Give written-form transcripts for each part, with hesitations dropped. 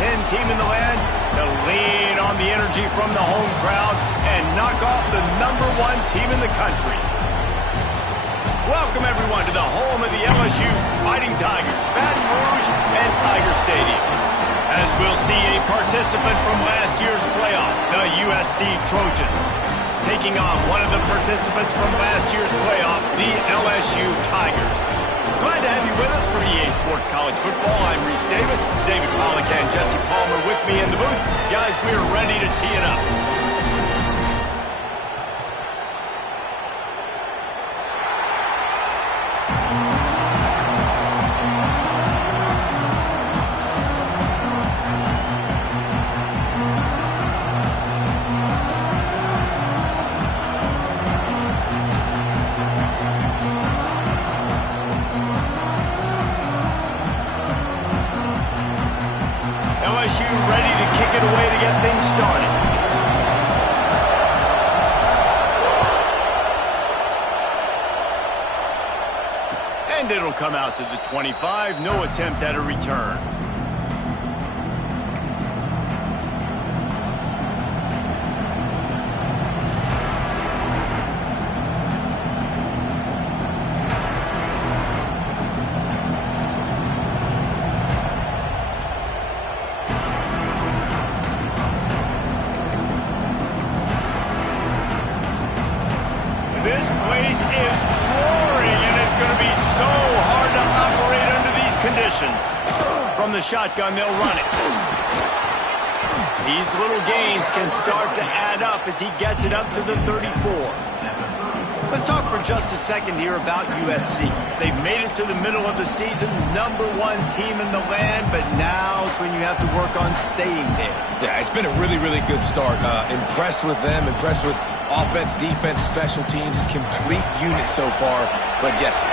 team in the land to lean on the energy from the home crowd and knock off the #1 team in the country. Welcome, everyone, to the home of the LSU Fighting Tigers, Baton Rouge and Tiger Stadium. As we'll see a participant from last year's playoff, the USC Trojans, taking on one of the participants from last year's playoff, the LSU Tigers. Glad to have you with us for EA Sports College Football. I'm Reese Davis, David Pollack and Jesse Palmer with me in the booth. Guys, we're ready to tee it up. LSU ready to kick it away to get things started. And it'll come out to the 25. No attempt at a return. This place is roaring, and it's going to be so hard to operate under these conditions. From the shotgun, they'll run it. These little gains can start to add up as he gets it up to the 34. Let's talk for just a second here about USC. They've made it to the middle of the season, #1 team in the land, but now's when you have to work on staying there. Yeah, it's been a really, really good start. Impressed with them, impressed with offense, defense, special teams, complete unit so far. But Jesse,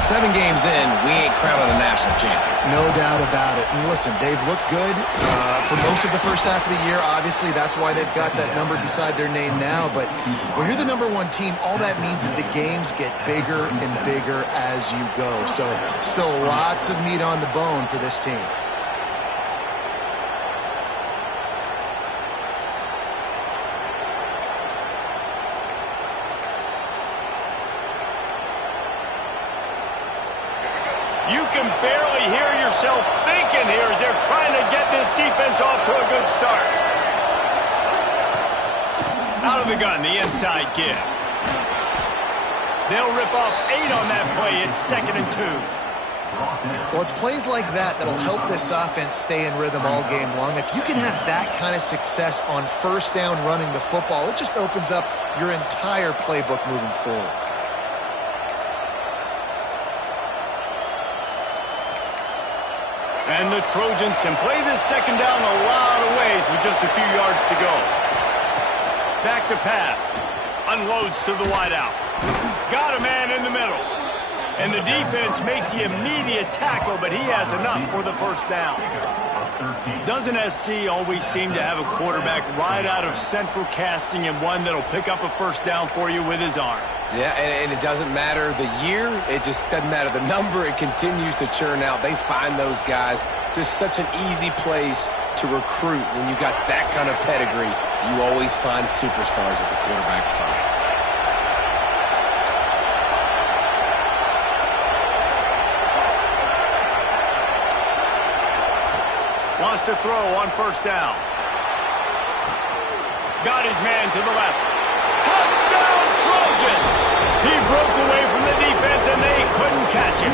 7 games in, we ain't crowned a national champion. No doubt about it. And listen, they've looked good for most of the first half of the year. Obviously, that's why they've got that number beside their name now. But when you're the #1 team, all that means is the games get bigger and bigger as you go. So still lots of meat on the bone for this team. You can barely hear yourself thinking here as they're trying to get this defense off to a good start. Out of the gun, the inside give. They'll rip off 8 on that play. It's 2nd and 2. Well, it's plays like that that'll help this offense stay in rhythm all game long. If you can have that kind of success on first down running the football, it just opens up your entire playbook moving forward. And the Trojans can play this second down a lot of ways with just a few yards to go. Back to pass. Unloads to the wideout. Got a man in the middle. And the defense makes the immediate tackle, but he has enough for the first down. Doesn't SC always seem to have a quarterback right out of central casting and one that'll pick up a first down for you with his arm? Yeah, and it doesn't matter the year. It just doesn't matter the number. It continues to churn out. They find those guys just such an easy place to recruit. When you got that kind of pedigree, you always find superstars at the quarterback spot. Wants to throw on first down. Got his man to the left. Touchdown, Trojans! He broke away from the defense, and they couldn't catch him.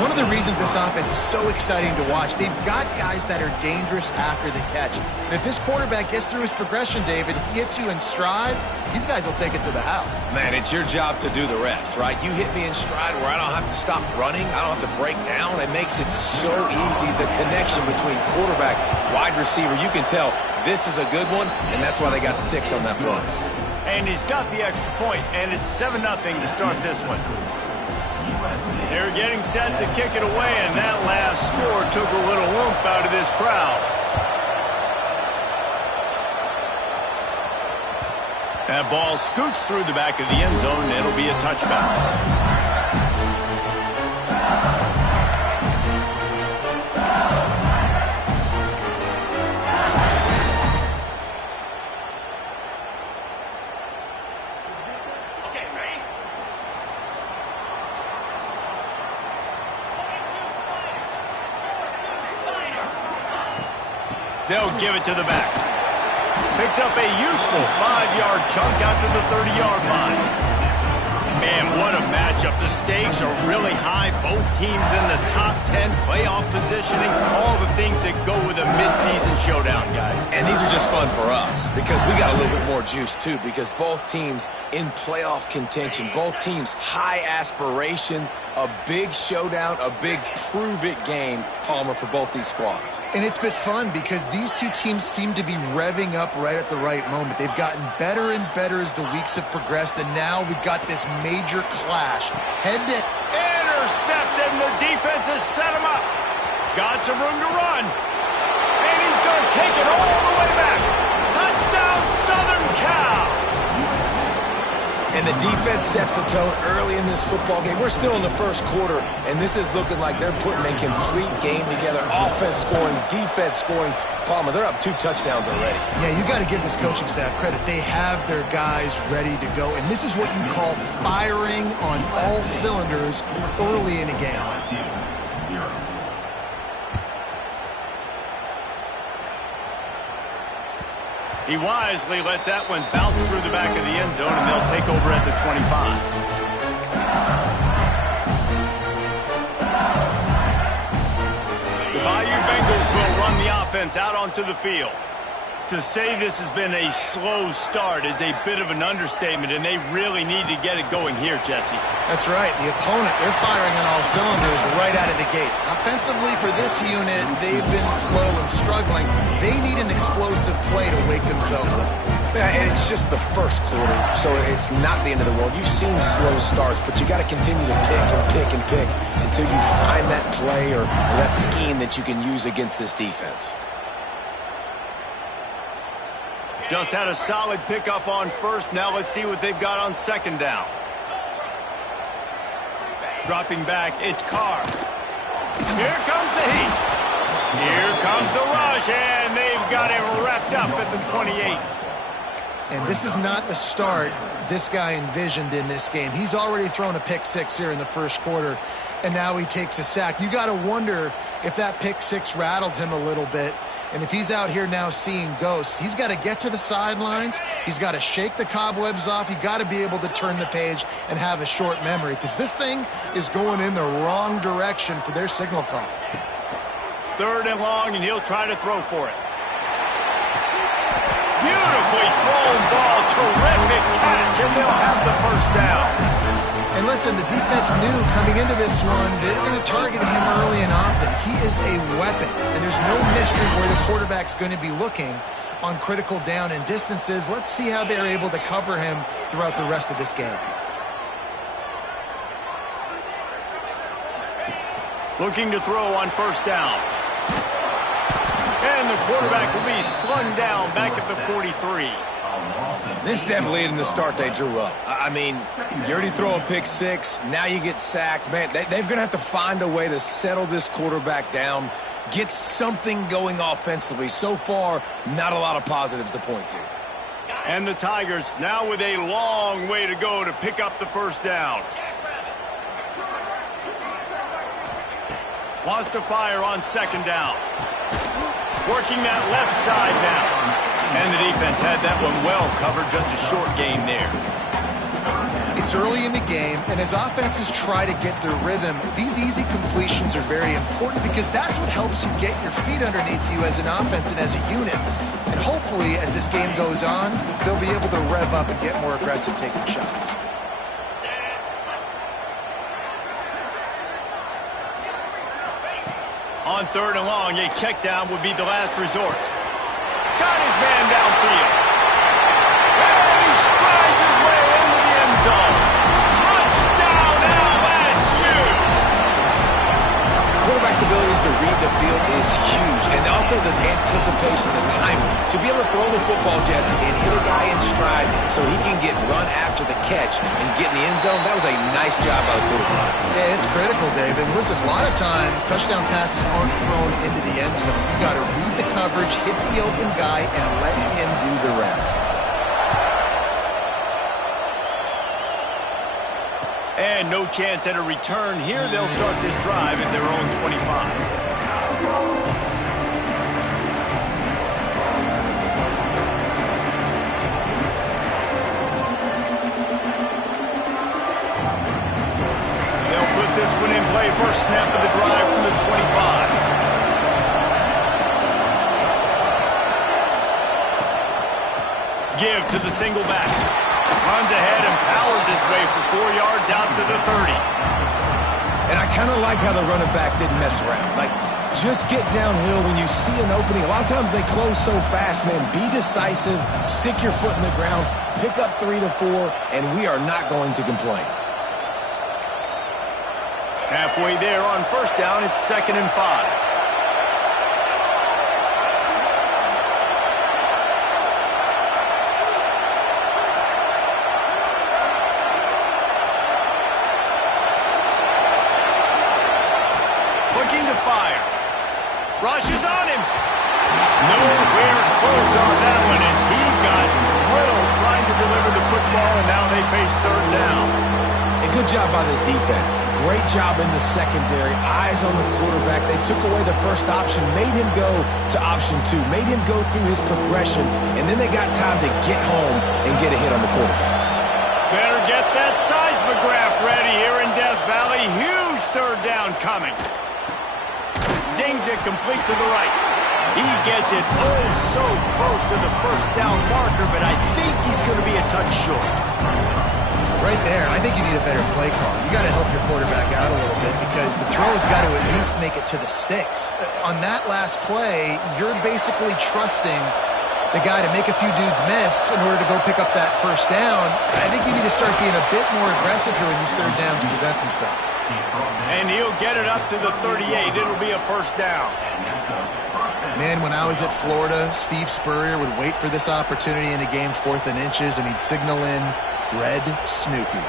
One of the reasons this offense is so exciting to watch, they've got guys that are dangerous after the catch. And if this quarterback gets through his progression, David, he hits you in stride, these guys will take it to the house. Man, it's your job to do the rest, right? You hit me in stride where I don't have to stop running. I don't have to break down. It makes it so easy. The connection between quarterback, wide receiver, you can tell this is a good one, and that's why they got 6 on that play. And he's got the extra point, and it's 7-0 to start this one. They're getting set to kick it away, and that last score took a little oomph out of this crowd. That ball scoots through the back of the end zone, and it'll be a touchback. They'll give it to the back. Picks up a useful 5-yard chunk after the 30-yard line. Man, what a matchup. The stakes are really high. Both teams in the top 10, playoff positioning, all the things that go with a midseason showdown, guys. And these are just fun for us because we got a little bit more juice, too, because both teams in playoff contention, both teams high aspirations, a big showdown, a big prove-it game, Palmer, for both these squads. And it's been fun because these two teams seem to be revving up right at the right moment. They've gotten better and better as the weeks have progressed, and now we've got this major clash. Head-to-head. Intercepted, and the defense has set him up. Got some room to run. And he's going to take it all the way back. Touchdown, Southern Cal. And the defense sets the tone early in this football game. We're still in the first quarter, and this is looking like they're putting a complete game together. Offense scoring, defense scoring. Palmer, they're up 2 touchdowns already. Yeah, you got to give this coaching staff credit. They have their guys ready to go, and this is what you call firing on all cylinders early in a game. He wisely lets that one bounce through the back of the end zone, and they'll take over at the 25. The Bayou Bengals will run the offense out onto the field. To say this has been a slow start is a bit of an understatement, and they really need to get it going here, Jesse. That's right. The opponent, they're firing on all cylinders right out of the gate. Offensively, for this unit, they've been slow and struggling. They need an explosive play to wake themselves up. Yeah, and it's just the first quarter, so it's not the end of the world. You've seen slow starts, but you got to continue to pick and pick and pick until you find that play or that scheme that you can use against this defense. Just had a solid pickup on first. Now let's see what they've got on second down. Dropping back, it's Carr. Here comes the heat. Here comes the rush, and they've got him wrapped up at the 28. And this is not the start this guy envisioned in this game. He's already thrown a pick six here in the first quarter, and now he takes a sack. You got to wonder if that pick six rattled him a little bit. And if he's out here now seeing ghosts, he's got to get to the sidelines. He's got to shake the cobwebs off. You got to be able to turn the page and have a short memory, because this thing is going in the wrong direction for their signal call. 3rd and long, and he'll try to throw for it. Beautifully thrown ball. Terrific catch, and they'll have the first down. And listen, the defense knew coming into this one, they're going to target him early and often. He is a weapon, and there's no mystery where the quarterback's going to be looking on critical down and distances. Let's see how they're able to cover him throughout the rest of this game. Looking to throw on first down. And the quarterback will be slung down back at the 43. This definitely isn't the start they drew up. I mean, you already throw a pick six, now you get sacked. Man, they're going to have to find a way to settle this quarterback down, get something going offensively. So far, not a lot of positives to point to. And the Tigers now with a long way to go to pick up the first down. Wants to fire on second down. Working that left side now. And the defense had that one well covered, just a short game there. It's early in the game, and as offenses try to get their rhythm, these easy completions are very important because that's what helps you get your feet underneath you as an offense and as a unit. And hopefully, as this game goes on, they'll be able to rev up and get more aggressive taking shots. On 3rd and long, a check down would be the last resort. Got his man downfield. And he strides his way into the end zone. Touchdown, LSU! Quarterback's abilities to read the field is huge, and also the anticipation, the timing. To be able to throw the football, Jesse, and hit a guy in stride so he can get run after the catch and get in the end zone, that was a nice job by the quarterback. Yeah, it's critical, Dave. And listen, a lot of times, touchdown passes aren't thrown into the end zone. You got to read the coverage, hit the open guy, and let him do the rest. And no chance at a return here. They'll start this drive at their own 25. Give to the single back. Runs ahead and powers his way for 4 yards out to the 30. And I kind of like how the running back didn't mess around. Like, just get downhill when you see an opening. A lot of times they close so fast, man. Be decisive, stick your foot in the ground, pick up 3 to 4, and we are not going to complain. Halfway there on first down, it's 2nd and 5. Looking to fire. Rushes on him. Nowhere close on that one as he got drilled trying to deliver the football, and now they face 3rd down. And good job by this defense. Great job in the secondary. Eyes on the quarterback. They took away the first option, made him go to option 2, made him go through his progression, and then they got time to get home and get a hit on the quarterback. Better get that seismograph ready here in Death Valley. Huge 3rd down coming. Zings it complete to the right. He gets it so close to the first down marker, but I think he's going to be a touch short. Right there, I think you need a better play call. You got to help your quarterback out a little bit because the throw's got to at least make it to the sticks. On that last play, you're basically trusting the guy to make a few dudes miss in order to go pick up that first down. I think you need to start being a bit more aggressive here when these 3rd downs present themselves. And he'll get it up to the 38. It'll be a first down. Man, when I was at Florida, Steve Spurrier would wait for this opportunity in a game 4th and inches, and he'd signal in Red Snoopy.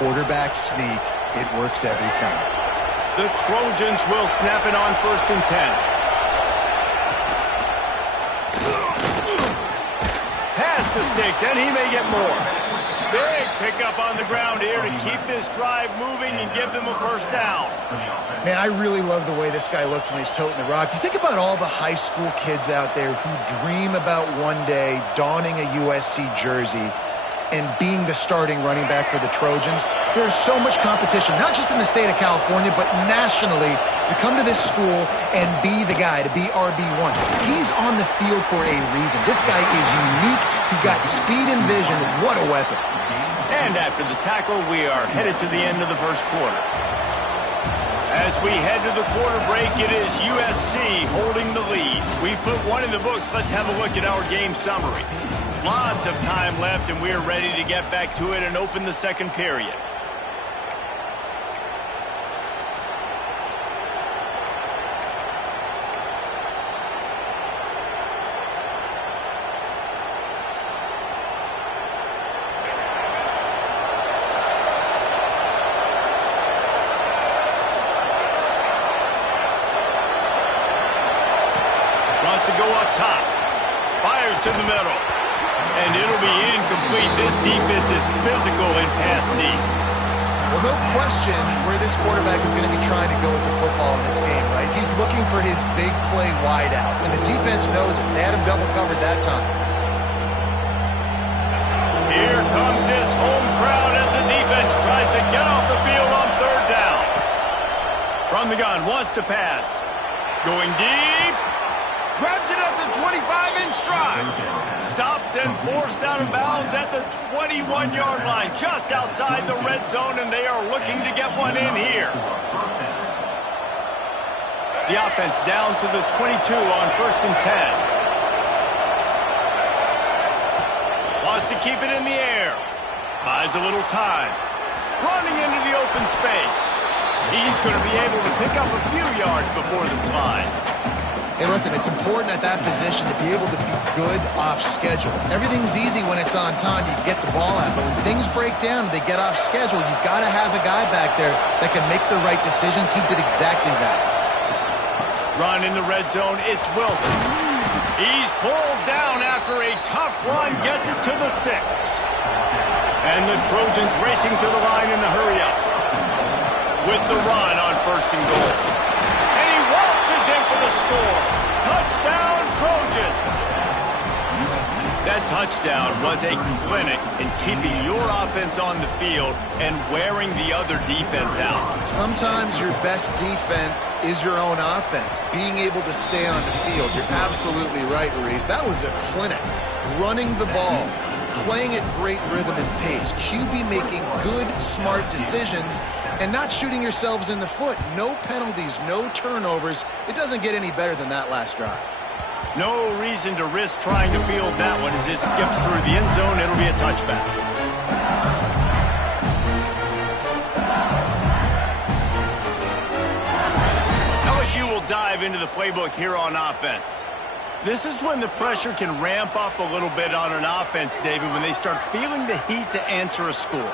Quarterback sneak. It works every time. The Trojans will snap it on 1st and 10. Pass the sticks, and he may get more. Big pickup on the ground here to keep this drive moving and give them a first down. Man, I really love the way this guy looks when he's toting the rock. You think about all the high school kids out there who dream about one day donning a USC jersey and being the starting running back for the Trojans. There's so much competition, not just in the state of California, but nationally, to come to this school and be the guy, to be RB1. He's on the field for a reason. This guy is unique. He's got speed and vision. What a weapon. And after the tackle, we are headed to the end of the first quarter. As we head to the quarter break, it is USC holding the lead. We put one in the books. Let's have a look at our game summary. Lots of time left, and we're ready to get back to it and open the 2nd period. Wants to go up top. Fires to the middle. And it'll be incomplete. This defense is physical in pass deep. Well, no question where this quarterback is going to be trying to go with the football in this game, right? He's looking for his big play wide out, and the defense knows it. They had him double covered that time. Here comes his home crowd as the defense tries to get off the field on 3rd down. From the gun, wants to pass. Going deep. Grabs it at the 25-inch stride. Stopped and forced out of bounds at the 21-yard line, just outside the red zone, and they are looking to get one in here. The offense down to the 22 on 1st and 10. Wants to keep it in the air. Buys a little time. Running into the open space. He's going to be able to pick up a few yards before the slide. Hey, listen, it's important at that position to be able to be good off schedule. Everything's easy when it's on time. You get the ball out. But when things break down and they get off schedule, you've got to have a guy back there that can make the right decisions. He did exactly that. Run in the red zone. It's Wilson. He's pulled down after a tough run. Gets it to the 6. And the Trojans racing to the line in a hurry up. With the run on 1st and goal. In for the score. Touchdown, Trojans. That touchdown was a clinic in keeping your offense on the field and wearing the other defense out. Sometimes your best defense is your own offense, being able to stay on the field. You're absolutely right, Reese. That was a clinic. Running the ball, playing at great rhythm and pace. QB making good, smart decisions and not shooting yourselves in the foot. No penalties, no turnovers. It doesn't get any better than that last drive. No reason to risk trying to field that one as it skips through the end zone. It'll be a touchback. LSU will dive into the playbook here on offense. This is when the pressure can ramp up a little bit on an offense, David, when they start feeling the heat to answer a score.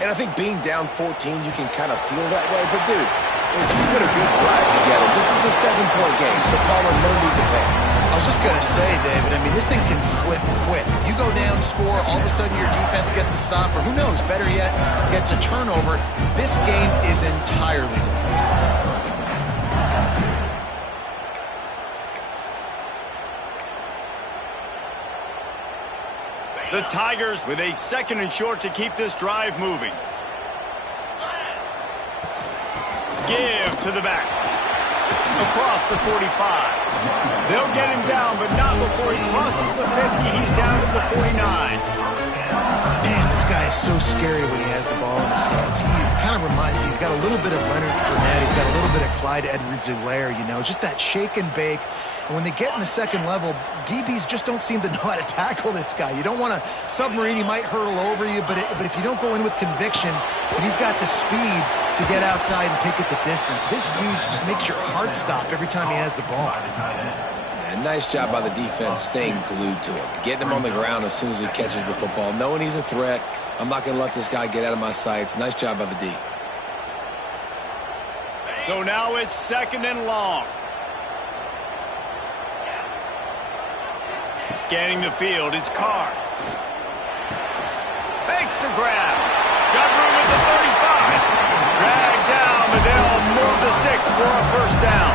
And I think being down 14, you can kind of feel that way. But, dude, if you put a good drive together, this is a 7-point game, so Palmer, no need to panic. I was just going to say, David, I mean, this thing can flip quick. You go down, score, all of a sudden your defense gets a stop, or who knows, better yet, gets a turnover. This game is entirely different. The Tigers with a 2nd and short to keep this drive moving. Give to the back. Across the 45. They'll get him down, but not before he crosses the 50. He's down to the 49. Man, this guy is so scary when he has the ball in his hands. He kind of reminds me, he's got a little bit of Leonard Fournette. He's got a little bit of Clyde Edwards-Helaire, you know, just that shake and bake. And when they get in the second level, DBs just don't seem to know how to tackle this guy. You don't want to submarine. He might hurtle over you, but if you don't go in with conviction, and he's got the speed to get outside and take it the distance. This dude just makes your heart stop every time he has the ball. Yeah, nice job by the defense staying glued to him, getting him on the ground as soon as he catches the football, knowing he's a threat. I'm not going to let this guy get out of my sights. Nice job by the D. So now it's 2nd and long. Scanning the field, it's Carr. Makes the grab. Got room at the 35. Dragged down, but they'll move the sticks for a 1st down.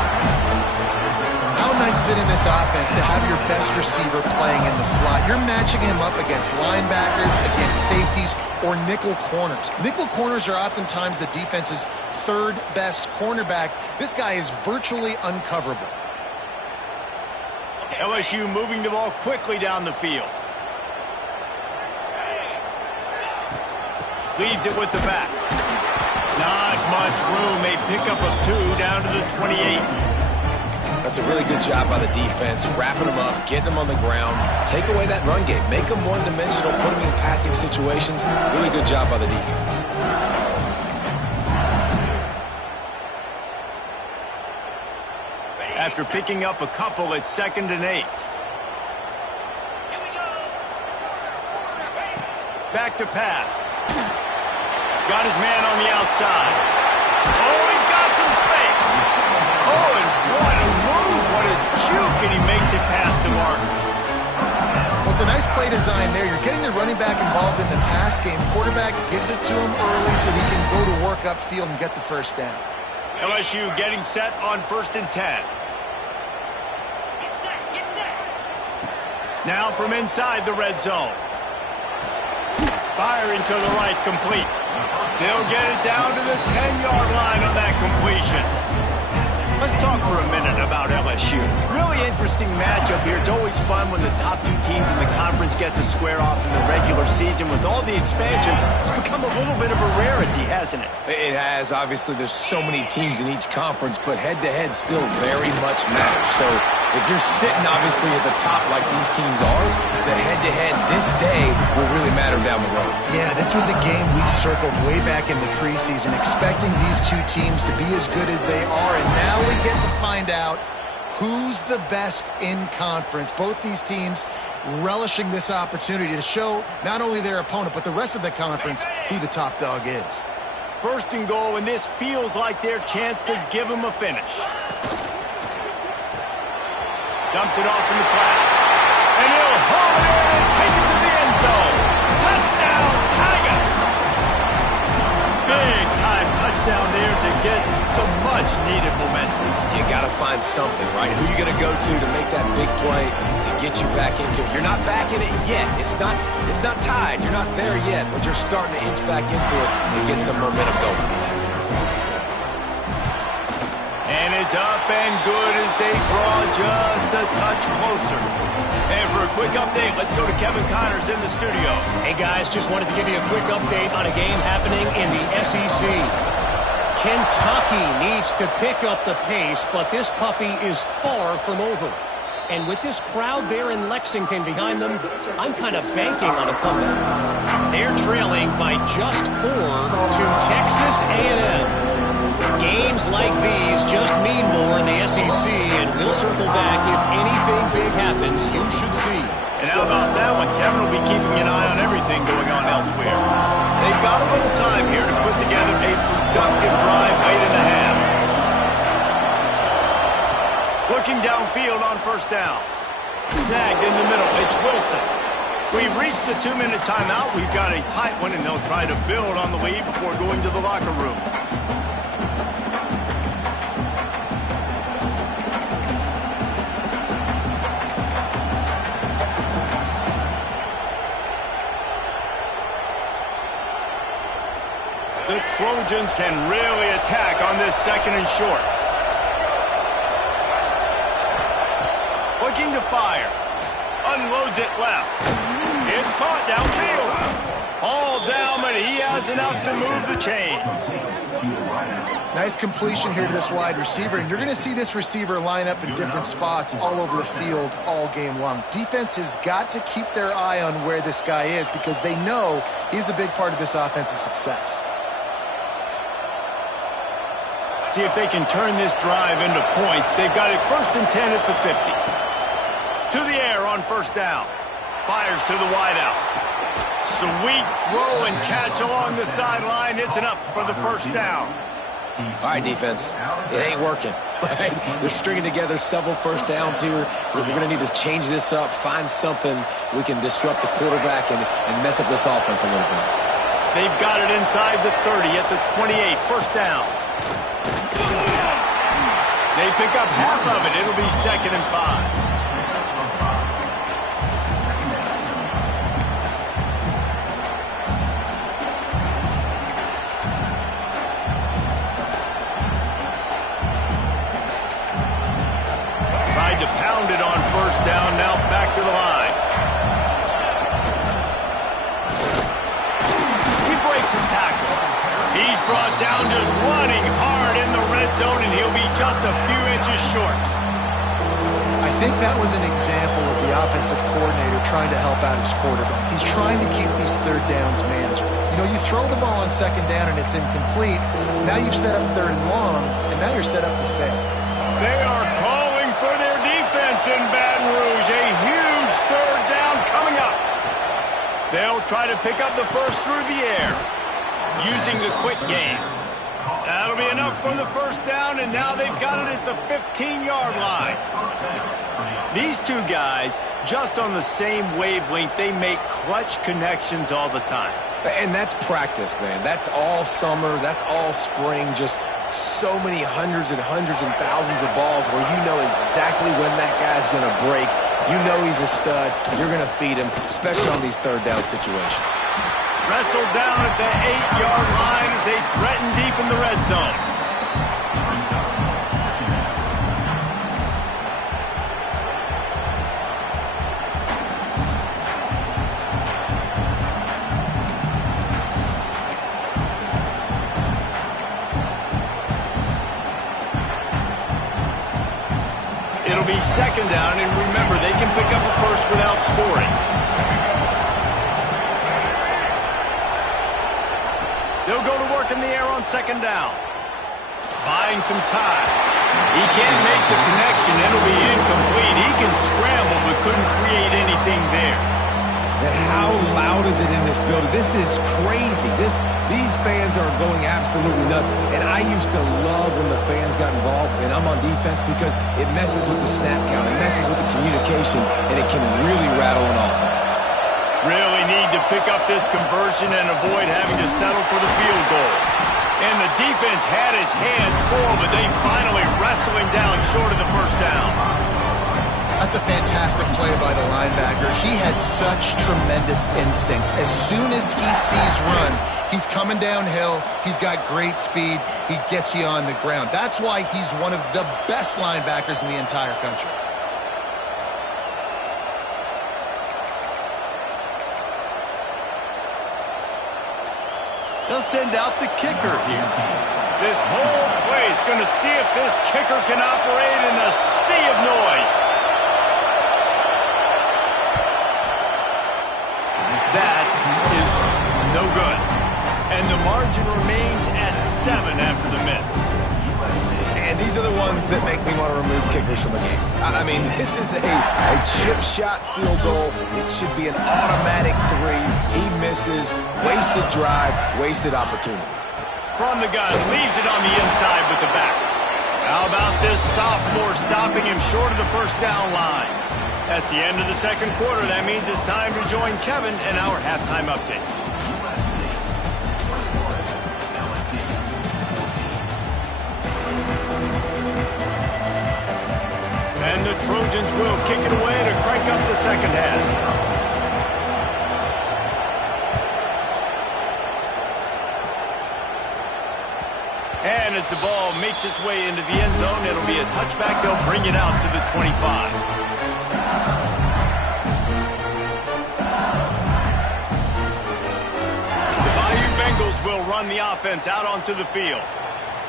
How nice is it in this offense to have your best receiver playing in the slot? You're matching him up against linebackers, against safeties, or nickel corners. Nickel corners are oftentimes the defense's 3rd best cornerback. This guy is virtually uncoverable. LSU moving the ball quickly down the field. Leaves it with the back. Not much room. A pickup of 2 down to the 28. That's a really good job by the defense, wrapping them up, getting them on the ground. Take away that run game. Make them one-dimensional, put them in passing situations. Really good job by the defense. After picking up a couple, it's 2nd and 8. Back to pass. Got his man on the outside. Oh, he's got some space. Oh, and what a move, what a juke, and he makes it past the mark. Well, it's a nice play design there. You're getting the running back involved in the pass game. Quarterback gives it to him early so he can go to work upfield and get the 1st down. LSU getting set on 1st and 10. Now from inside the red zone. Firing to the right, complete. They'll get it down to the 10-yard line on that completion. Let's talk for a minute about LSU. Really interesting matchup here. It's always fun when the top 2 teams in the conference get to square off in the regular season. With all the expansion, it's become a little bit of a rarity, hasn't it? It has. Obviously, there's so many teams in each conference, but head-to-head still very much matters. So if you're sitting, obviously, at the top like these teams are, the head-to-head this day will really matter down the road. Yeah, this was a game we circled way back in the preseason, expecting these 2 teams to be as good as they are, and now we get to find out who's the best in conference. Both these teams relishing this opportunity to show not only their opponent, but the rest of the conference who the top dog is. 1st and goal, and this feels like their chance to give them a finish. Dumps it off in the class. And he'll haul it in and take it to the end zone. Touchdown, Tigers! Big-time touchdown there to get some much-needed momentum. You got to find something, right? Who you going to go to make that big play to get you back into it? You're not back in it yet. It's not tied. You're not there yet, but you're starting to inch back into it and get some momentum going. And it's up and good as they draw just a touch closer. And for a quick update. Let's go to Kevin Connors in the studio. Hey, guys, just wanted to give you a quick update on a game happening in the SEC. Kentucky needs to pick up the pace, but this puppy is far from over. And with this crowd there in Lexington behind them, I'm kind of banking on a comeback. They're trailing by just 4 to Texas A&M. Games like these just mean more in the SEC, and we'll circle back if anything big happens you should see. And how about that one? Kevin will be keeping an eye on everything going on elsewhere. They've got a little time here to put together a productive drive late in the half. Looking downfield on first down. Snagged in the middle. It's Wilson. We've reached the 2-minute timeout. We've got a tight one, and they'll try to build on the lead before going to the locker room. The Trojans can really attack on this 2nd and short. Looking to fire. Unloads it left. It's caught downfield. All down, but he has enough to move the chains. Nice completion here to this wide receiver, and you're going to see this receiver line up in different spots all over the field all game long. Defense has got to keep their eye on where this guy is because they know he's a big part of this offense's success. See if they can turn this drive into points. They've got it 1st and 10 at the 50. To the air on first down. Fires to the wideout. Sweet throw and catch along the sideline. It's enough for the first down. All right, defense. It ain't working. Right? They're stringing together several first downs here. We're going to need to change this up, find something we can disrupt the quarterback and mess up this offense a little bit. They've got it inside the 30 at the 28. First down. They pick up half of it. It'll be 2nd and 5. Tried to pound it on first down. Now back to the line. He breaks a tackle. He's brought down just running hard in the red zone, and he'll be just a few inches short. I think that was an example of the offensive coordinator trying to help out his quarterback. He's trying to keep these 3rd downs manageable. You know, you throw the ball on 2nd down and it's incomplete. Now you've set up 3rd and long, and now you're set up to fail. They are calling for their defense in Baton Rouge. A huge 3rd down coming up. They'll try to pick up the first through the air, using the quick game. That'll be enough for the first down, and now they've got it at the 15-yard line. These two guys, just on the same wavelength, they make clutch connections all the time. And that's practice, man. That's all summer. That's all spring. Just so many hundreds and thousands of balls where you know exactly when that guy's going to break. You know he's a stud. You're going to feed him, especially on these 3rd down situations. Wrestled down at the 8-yard line as they threaten deep in the red zone. It'll be 2nd down, and remember, they can pick up a first without scoring. They'll go to work in the air on 2nd down. Buying some time. He can't make the connection. It'll be incomplete. He can scramble but couldn't create anything there. And how loud is it in this building? This is crazy. These fans are going absolutely nuts. And I used to love when the fans got involved, and I'm on defense because it messes with the snap count. It messes with the communication, and it can really rattle an offense. Really need to pick up this conversion and avoid having to settle for the field goal. And the defense had its hands full, but they finally wrestle him down short of the first down. That's a fantastic play by the linebacker. He has such tremendous instincts. As soon as he sees run, he's coming downhill. He's got great speed. He gets you on the ground. That's why he's one of the best linebackers in the entire country. They'll send out the kicker here. This whole place going to see if this kicker can operate in a sea of noise. That is no good. And the margin remains at 7 after the miss. And these are the ones that make me want to remove kickers from a game. I mean, this is a chip shot field goal. It should be an automatic 3. He misses. Wasted drive, wasted opportunity. From the gun, leaves it on the inside with the back. How about this sophomore stopping him short of the first down line? That's the end of the second quarter. That means it's time to join Kevin in our halftime update. And the Trojans will kick it away to crank up the second half. And as the ball makes its way into the end zone, it'll be a touchback. They'll bring it out to the 25. The Bayou Bengals will run the offense out onto the field.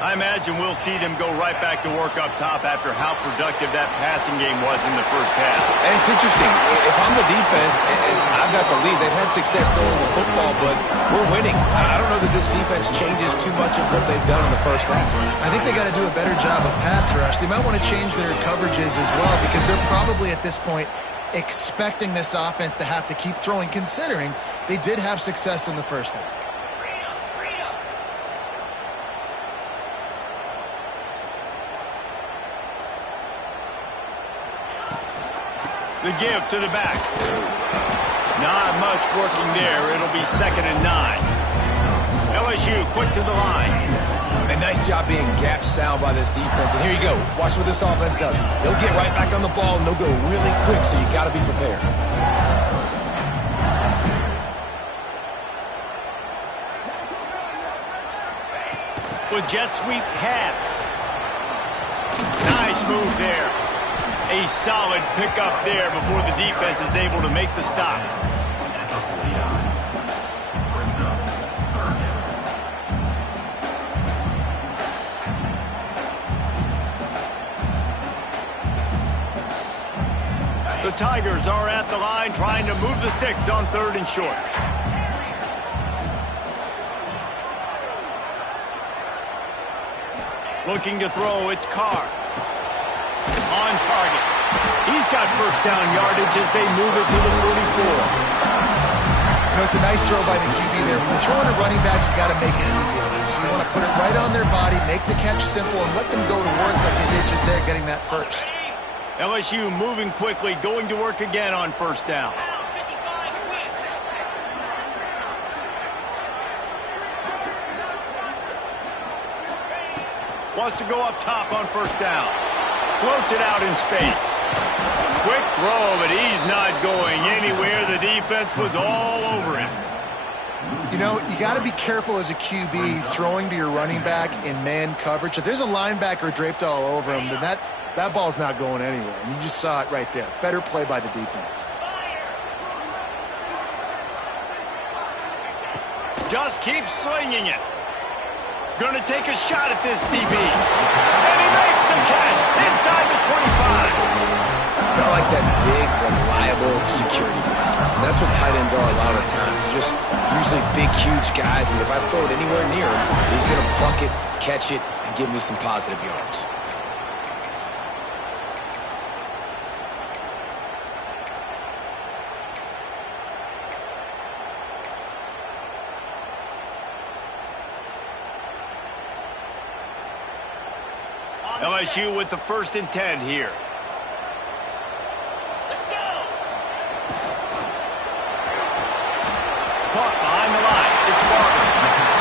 I imagine we'll see them go right back to work up top after how productive that passing game was in the first half. And it's interesting. If I'm the defense and I've got the lead, they've had success throwing the football, but we're winning. I don't know that this defense changes too much of what they've done in the first half. I think they got to do a better job of pass rush. They might want to change their coverages as well because they're probably at this point expecting this offense to have to keep throwing, considering they did have success in the first half. The give to the back. Not much working there. It'll be 2nd and 9. LSU quick to the line. A nice job being gap sound by this defense. And here you go. Watch what this offense does. They'll get right back on the ball, and they'll go really quick, so you got to be prepared. With jet sweep pass. Nice move there. A solid pickup there before the defense is able to make the stop. The Tigers are at the line trying to move the sticks on 3rd and short. Looking to throw, it's Carr. On target. He's got first down yardage as they move it to the 44. You know, it's a nice throw by the QB there. When you're throwing to running backs, you got to make it easy on them. So you want to put it right on their body, make the catch simple, and let them go to work like they did just there, getting that first. LSU moving quickly, going to work again on first down. Wants to go up top on first down. Floats it out in space. Quick throw, but he's not going anywhere. The defense was all over him. You know, you got to be careful as a QB throwing to your running back in man coverage. If there's a linebacker draped all over him, then that ball's not going anywhere. And you just saw it right there. Better play by the defense. Just keep slinging it. Going to take a shot at this DB. And he makes the catch inside the 25. Kind of like that big, reliable security blanket. And that's what tight ends are a lot of the times. They're just usually big, huge guys that if I throw it anywhere near him, he's going to pluck it, catch it, and give me some positive yards. LSU with the 1st and 10 here. Let's go. Caught behind the line. It's Barber.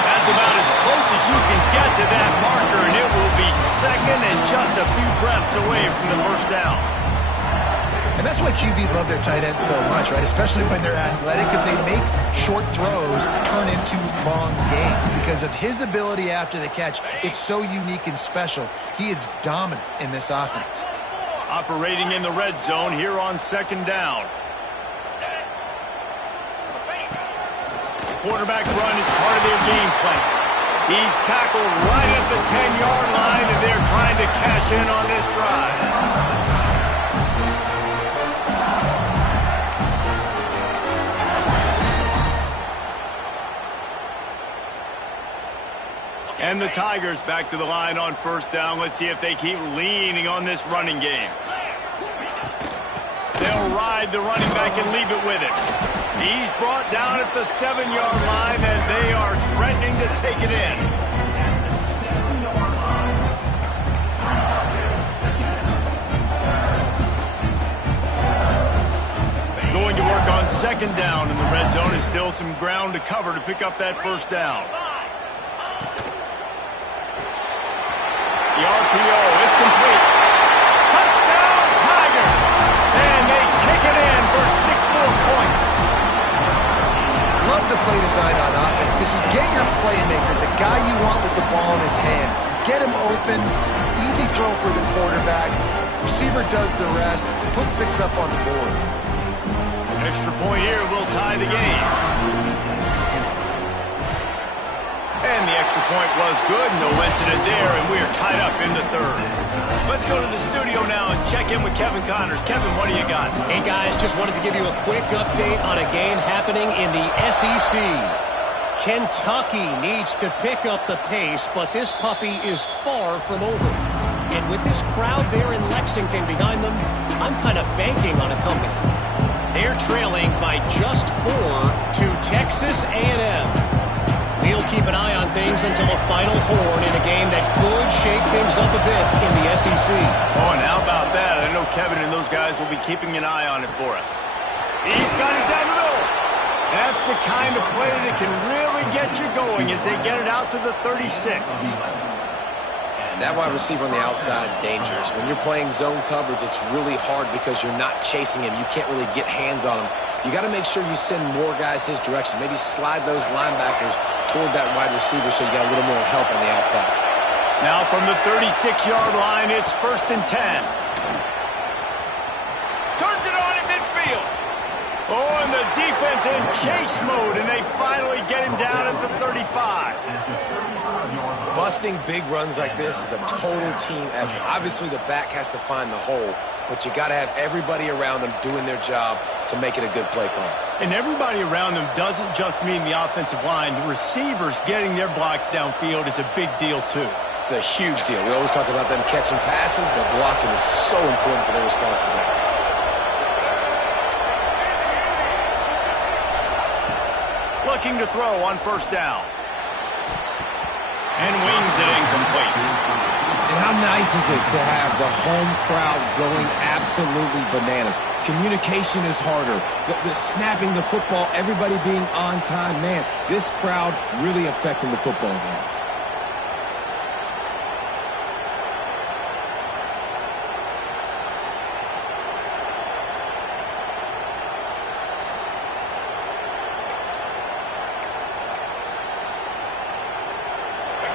That's about as close as you can get to that marker, and it will be 2nd and just a few breaths away from the first down. And that's why QBs love their tight ends so much, right? Especially when they're athletic, because they make short throws turn into long gains. Because of his ability after the catch, it's so unique and special. He is dominant in this offense. Operating in the red zone here on 2nd down. quarterback run is part of their game plan. He's tackled right at the 10-yard line, and they're trying to cash in on this drive. And the Tigers back to the line on first down. Let's see if they keep leaning on this running game. They'll ride the running back and leave it with him. He's brought down at the 7-yard line, and they are threatening to take it in. Going to work on second down in the red zone. Is still some ground to cover to pick up that first down. The RPO, it's complete. Touchdown, Tigers! And they take it in for 6 more points. Love the play design on offense because you get your playmaker, the guy you want with the ball in his hands. You get him open, easy throw for the quarterback. Receiver does the rest, put 6 up on the board. Extra point here will tie the game. And the extra point was good. No incident there, and we are tied up in the third. Let's go to the studio now and check in with Kevin Connors. Kevin, what do you got? Hey, guys, just wanted to give you a quick update on a game happening in the SEC. Kentucky needs to pick up the pace, but this puppy is far from over. And with this crowd there in Lexington behind them, I'm kind of banking on a comeback. They're trailing by just 4 to Texas A&M. We'll keep an eye on things until the final horn in a game that could shake things up a bit in the SEC. Oh, and how about that? I know Kevin and those guys will be keeping an eye on it for us. He's got it down the middle. That's the kind of play that can really get you going as they get it out to the 36. That wide receiver on the outside is dangerous. When you're playing zone coverage, it's really hard because you're not chasing him. You can't really get hands on him. You got to make sure you send more guys his direction. Maybe slide those linebackers toward that wide receiver so you got a little more help on the outside. Now from the 36-yard line, it's 1st and 10. Turns it on in midfield. Oh, and the defense in chase mode, and they finally get him down at the 35. Busting big runs like this is a total team effort. Obviously, the back has to find the hole, but you got to have everybody around them doing their job to make it a good play call. And everybody around them doesn't just mean the offensive line. The receivers getting their blocks downfield is a big deal, too. It's a huge deal. We always talk about them catching passes, but blocking is so important for their responsibilities. Looking to throw on first down. And wings it incomplete. And how nice is it to have the home crowd going absolutely bananas? Communication is harder. The snapping the football, everybody being on time. Man, this crowd really affecting the football game.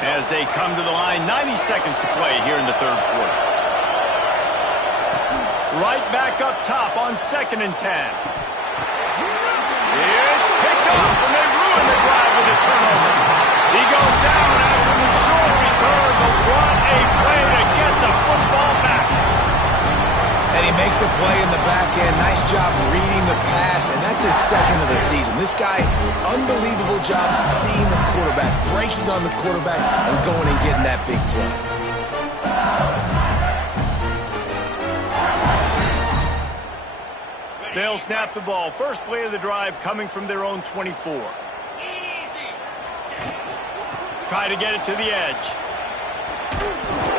As they come to the line, 90 seconds to play here in the third quarter. Right back up top on 2nd and 10. It's picked up, and they ruin the drive with a turnover. He goes down after the short return, but what a play to get the football back. And he makes a play in the back end. Nice job reading the pass, and that's his 2nd of the season. This guy, unbelievable job seeing the quarterback, breaking on the quarterback, and going and getting that big play. They'll snap the ball. First play of the drive coming from their own 24. Try to get it to the edge.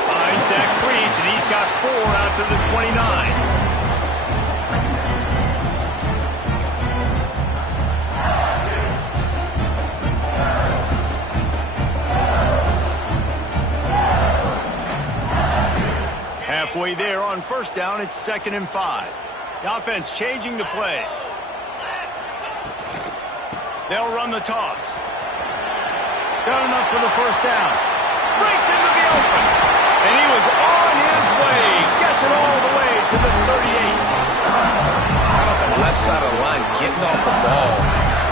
Finds that crease, and he's got 4 out to the 29. Halfway there on first down, it's 2nd and 5. The offense changing the play. They'll run the toss. Got enough for the first down. Breaks into the open. And he was on his way. Gets it all the way to the 38. How about the left side of the line getting off the ball,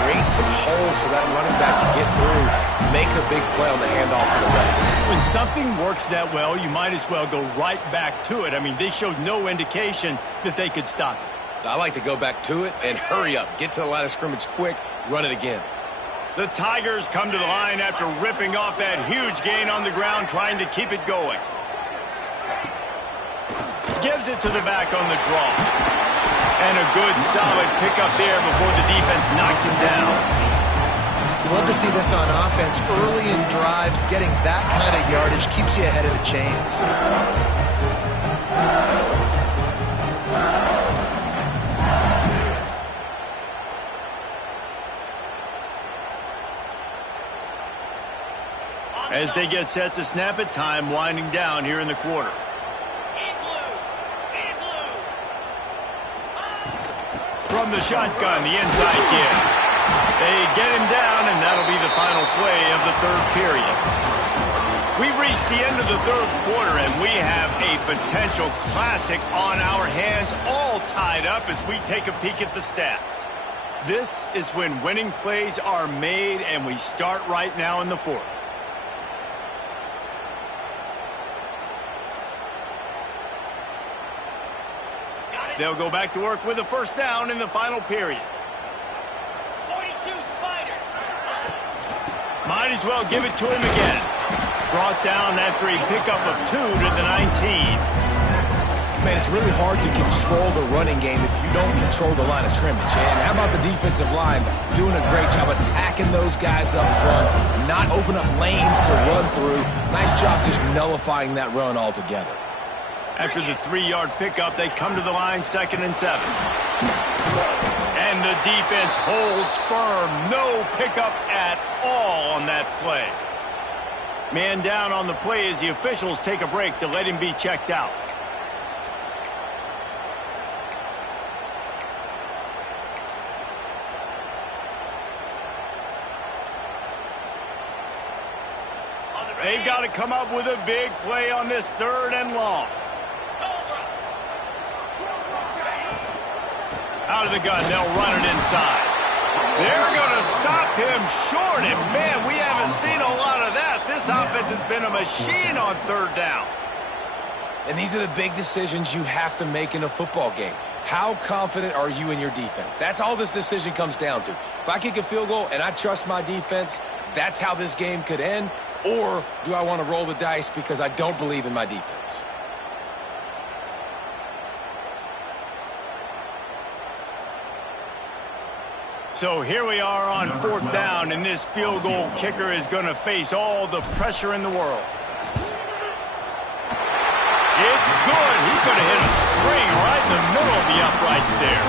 create some holes for that running back to get through, make a big play on the handoff to the left. When something works that well, you might as well go right back to it. I mean, they showed no indication that they could stop it. I like to go back to it and hurry up. Get to the line of scrimmage quick, run it again. The Tigers come to the line after ripping off that huge gain on the ground, trying to keep it going. Gives it to the back on the draw. And a good, solid pickup there before the defense knocks him down. You love to see this on offense. Early in drives, getting that kind of yardage keeps you ahead of the chains. As they get set to snap it, time winding down here in the quarter. From the shotgun, the inside kick. They get him down, and that'll be the final play of the third period. We've reached the end of the third quarter, and we have a potential classic on our hands, all tied up as we take a peek at the stats. This is when winning plays are made, and we start right now in the fourth. They'll go back to work with a first down in the final period. 42 Spider. Might as well give it to him again. Brought down after a pickup of 2 to the 19. Man, it's really hard to control the running game if you don't control the line of scrimmage. And how about the defensive line doing a great job attacking those guys up front, not open up lanes to run through. Nice job just nullifying that run altogether. After the 3-yard pickup, they come to the line 2nd and 7. And the defense holds firm. No pickup at all on that play. Man down on the play as the officials take a break to let him be checked out. They've got to come up with a big play on this 3rd and long. Out of the gun, they'll run it inside. They're going to stop him short, and man, we haven't seen a lot of that. This offense has been a machine on 3rd down. And these are the big decisions you have to make in a football game. How confident are you in your defense? That's all this decision comes down to. If I kick a field goal and I trust my defense, that's how this game could end. Or do I want to roll the dice because I don't believe in my defense? So here we are on 4th down, and this field goal kicker is going to face all the pressure in the world. It's good. He could have hit a string right in the middle of the uprights there.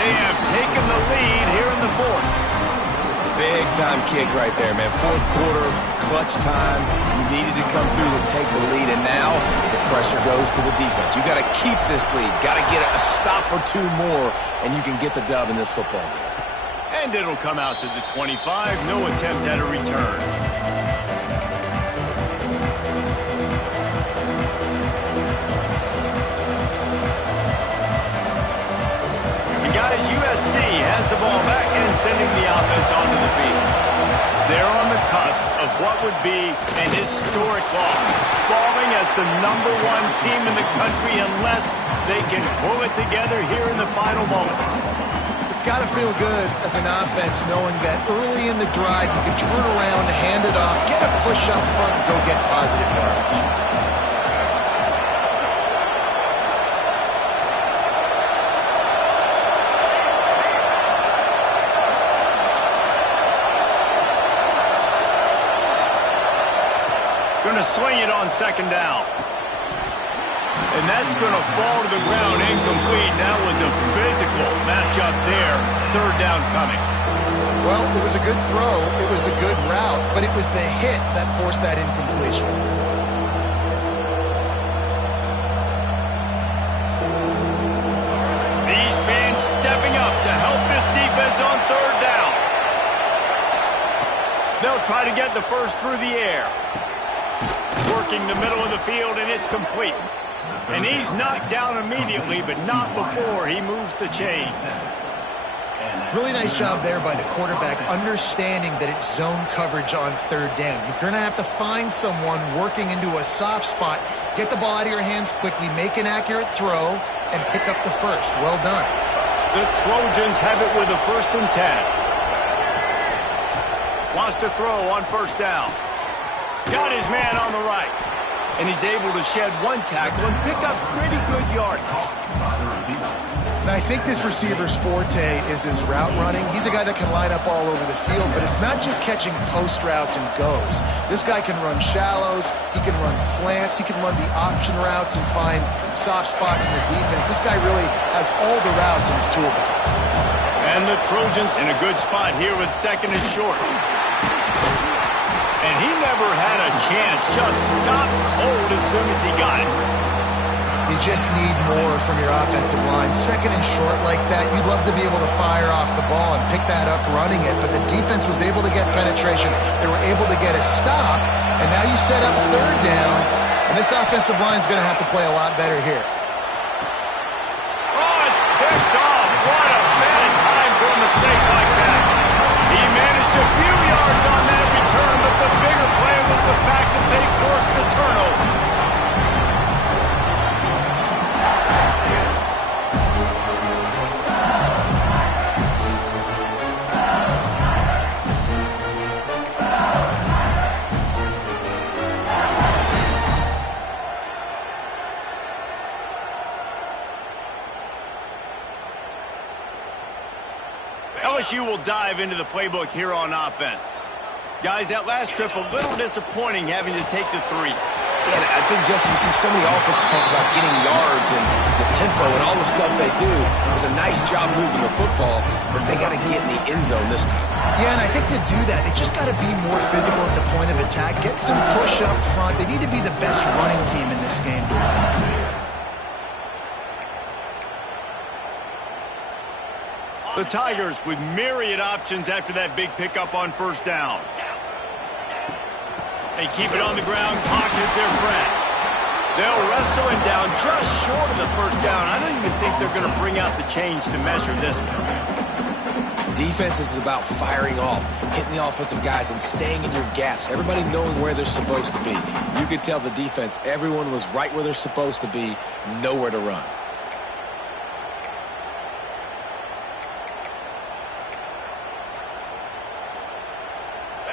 They have taken the lead here in the 4th. Big time kick right there, man. 4th quarter, clutch time. You needed to come through and take the lead, and now the pressure goes to the defense. You got to keep this lead. Got to get a stop or 2 more, and you can get the dub in this football game. And it'll come out to the 25. No attempt at a return. And guys, USC has the ball back and sending the offense onto the field. They're on the cusp of what would be an historic loss, falling as the #1 team in the country unless they can pull it together here in the final moments. It's got to feel good as an offense knowing that early in the drive you can turn around, hand it off, get a push up front, and go get positive yardage. Going to swing it on 2nd down. And that's going to fall to the ground incomplete. That was a physical matchup there. 3rd down coming. Well, it was a good throw. It was a good route, but it was the hit that forced that incompletion. These fans stepping up to help this defense on 3rd down. They'll try to get the first through the air. Working the middle of the field, and it's complete. And he's knocked down immediately, but not before he moves the chains. Really nice job there by the quarterback, understanding that it's zone coverage on third down. You're going to have to find someone working into a soft spot, get the ball out of your hands quickly, make an accurate throw, and pick up the first. Well done. The Trojans have it with a 1st and 10. Wants to throw on 1st down. Got his man on the right. And he's able to shed 1 tackle and pick up pretty good yardage. And I think this receiver's forte is his route running. He's a guy that can line up all over the field, but it's not just catching post routes and goes. This guy can run shallows, he can run slants, he can run the option routes and find soft spots in the defense. This guy really has all the routes in his toolbox. And the Trojans in a good spot here with 2nd and short. And he never had a chance, just stopped cold as soon as he got it. You just need more from your offensive line. 2nd and short like that, you'd love to be able to fire off the ball and pick that up running it, but the defense was able to get penetration. They were able to get a stop, and now you set up 3rd down, and this offensive line is going to have to play a lot better here. Oh, it's picked off. What a bad time for a mistake like that. He managed a few yards on that return, but the bigger play was the fact that they forced the turnover. LSU will dive into the playbook here on offense. Guys, that last trip a little disappointing having to take the 3. Yeah, I think, Jesse, you see so many offenses talk about getting yards and the tempo and all the stuff they do. It was a nice job moving the football, but they got to get in the end zone this time. Yeah, and I think to do that, they just got to be more physical at the point of attack, get some push up front. They need to be the best running team in this game. The Tigers with myriad options after that big pickup on 1st down. They keep it on the ground. Clock is their friend. They'll wrestle him down just short of the 1st down. I don't even think they're going to bring out the chains to measure this one. Defense is about firing off, hitting the offensive guys, and staying in your gaps. Everybody knowing where they're supposed to be. You could tell the defense, everyone was right where they're supposed to be, nowhere to run.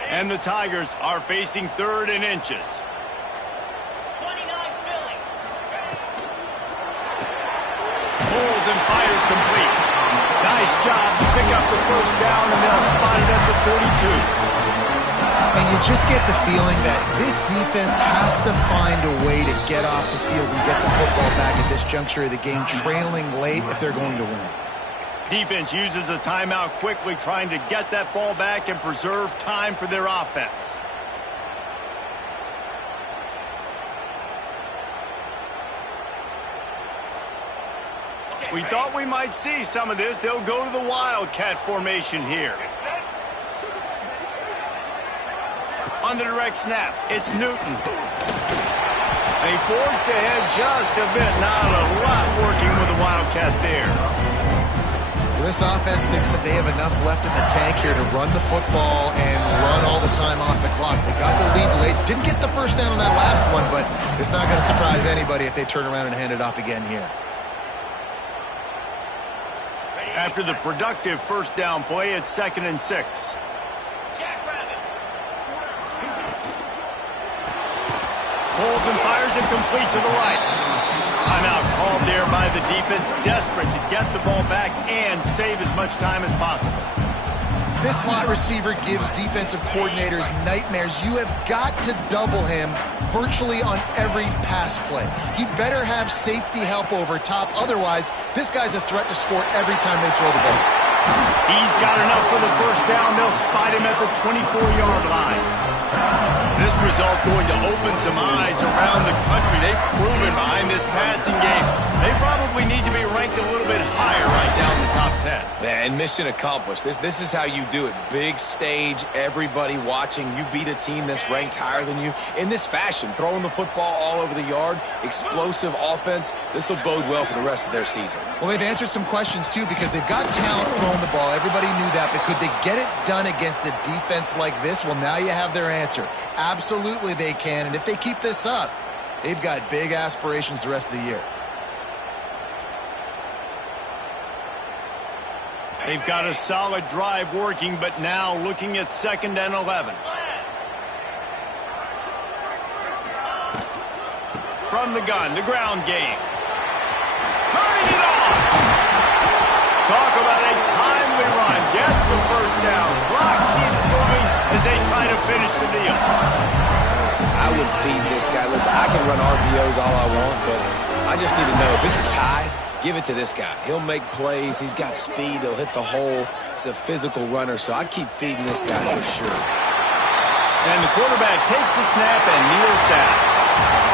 And the Tigers are facing 3rd and inches. 29 Philly. Pulls and fires complete. Nice job to pick up the 1st down, and they'll spot it at the 42. And you just get the feeling that this defense has to find a way to get off the field and get the football back at this juncture of the game, trailing late if they're going to win. Defense uses a timeout quickly, trying to get that ball back and preserve time for their offense. We thought we might see some of this. They'll go to the Wildcat formation here. On the direct snap, it's Newton. They forced ahead just a bit. Not a lot working with the Wildcat there. This offense thinks that they have enough left in the tank here to run the football and run all the time off the clock. They got the lead late. Didn't get the 1st down on that last one, but it's not going to surprise anybody if they turn around and hand it off again here. After the productive 1st down play, it's 2nd and 6. Pulls and fires it complete to the right. Timeout called there by the defense, desperate to get the ball back and save as much time as possible. This slot receiver gives defensive coordinators nightmares. You have got to double him virtually on every pass play. He better have safety help over top. Otherwise, this guy's a threat to score every time they throw the ball. He's got enough for the 1st down. They'll spot him at the 24-yard line. This result going to open some eyes around the country. They've proven behind this passing game they probably need to be ranked a little bit higher right down the top 10. 10. And mission accomplished. This is how you do it. Big stage, everybody watching. You beat a team that's ranked higher than you in this fashion, throwing the football all over the yard, explosive offense. This will bode well for the rest of their season. Well, they've answered some questions, too, because they've got talent throwing the ball. Everybody knew that, but could they get it done against a defense like this? Well, now you have their answer. Absolutely they can, and if they keep this up, they've got big aspirations the rest of the year. They've got a solid drive working, but now looking at 2nd and 11. From the gun, the ground game. Turning it on! Talk about a timely run. Gets the first down. Clock keeps moving as they try to finish the deal. Listen, I would feed this guy. Listen, I can run RPOs all I want, but I just need to know if it's a tie, give it to this guy. He'll make plays. He's got speed. He'll hit the hole. He's a physical runner, so I keep feeding this guy for sure. And the quarterback takes the snap and kneels down.